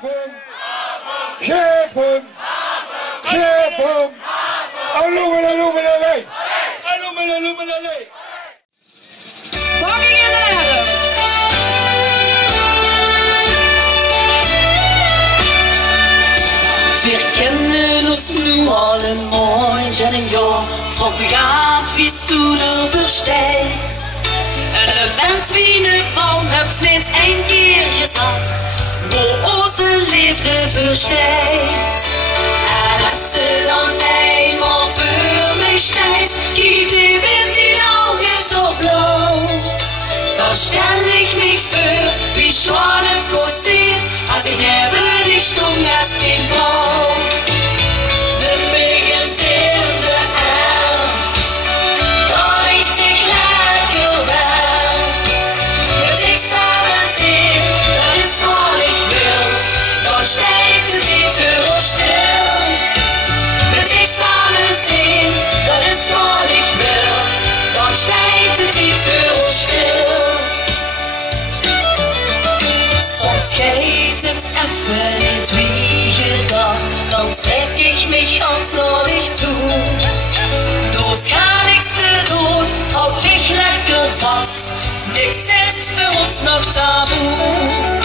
Geven! Geven! Alumelalei! Alumelalei! Walking in the ladder. Wir kennen uns nu al een mondje en een jaar. Frag mich af, wie du nu verstehst. Een event wie ne Baum hab's niet een keer gesagt, wo onze liefde versteht. En als ze dan eenmaal voor mij steist, geht in die Augen so blau. Dan stell ich mich vor, wie schön es passiert, als ich neben dich stung als die Frau. Ne Megen in der Arm, da ich dich lecker wärm. Mit dich zusammen sehen, das ist was ich will, dann steht die für uns still. Mit dich zusammen sehen, das ist was ich will, dann steht die für uns still. Sonst geht es einfach nicht wie gedacht, dann zeig ich mich an, soll ich tun. Du hast gar nichts für tun, halt dich lecker fast, nix ist für uns noch tabu.